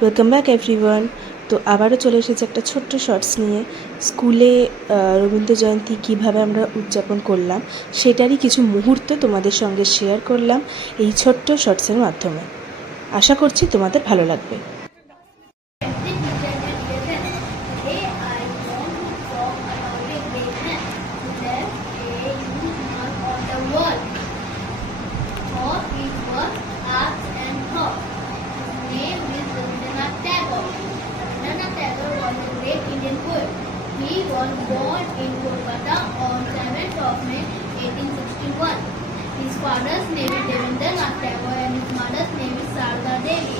Welcome back everyone. তো আবারও চলে এসেছে একটা ছোট্ট শর্টস নিয়ে। স্কুলে রবীন্দ্র জয়ন্তী কীভাবে আমরা উদযাপন করলাম সেটারই কিছু মুহূর্ত তোমাদের সঙ্গে শেয়ার করলাম এই ছোট্ট শর্টসের মাধ্যমে। আশা করছি তোমাদের ভালো লাগবে। He was born in Kolkata on 7th of May 1861. His father's name is Devendranath Tagore and his mother's name is Sarada Devi.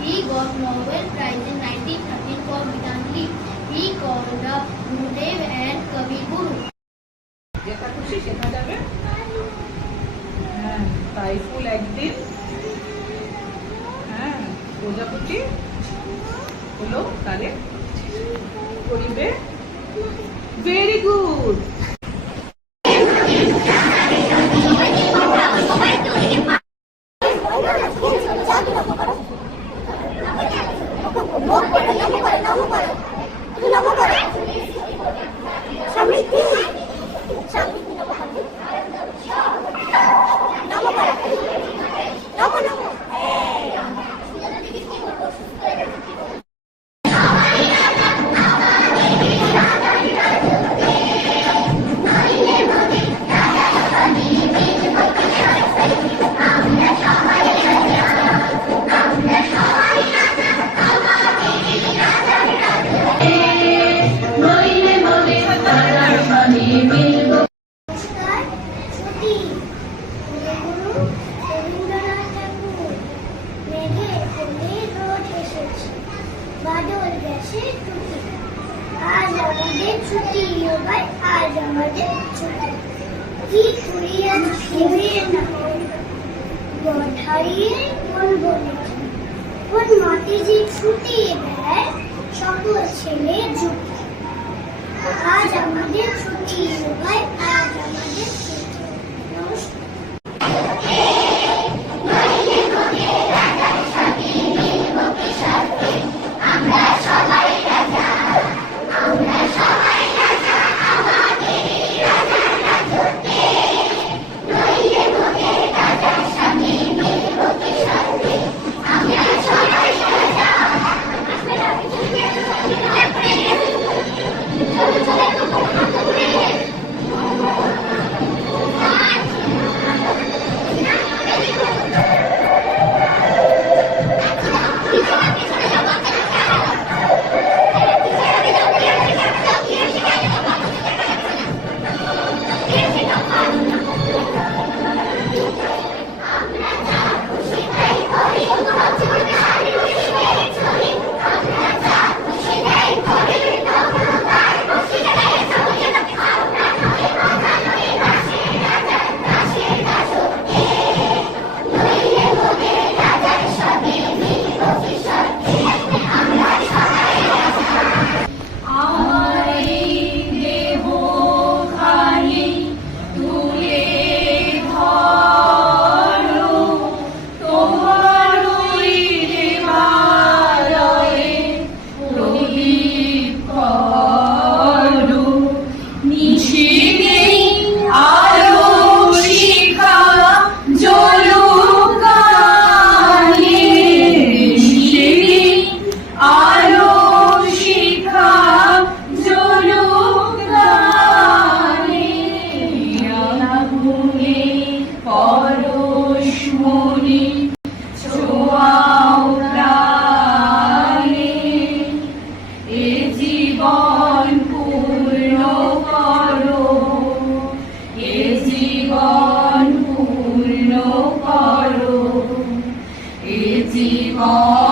He got Nobel Prize in 1913 for Gitanjali. He called up Gurudev and Kavi Guru. যেটা খুশি শেখা যাবে। হ্যাঁ, তাই ফুল একদিন হ্যাঁ প্রজাপতি হলো তারে করিবে। Very good. आज আমাদের ছুটি ভাই, আজ আমাদের ছুটি। কি করিয়া ভেবে না হারিয়ে মন বলেছে, কোন মাকে যে ছুটি দেয় সকল ছেলে জুটি। আজ আমাদের ছুটি ভাই, আজ আমাদের ছুটি। নমস্কার। জীবন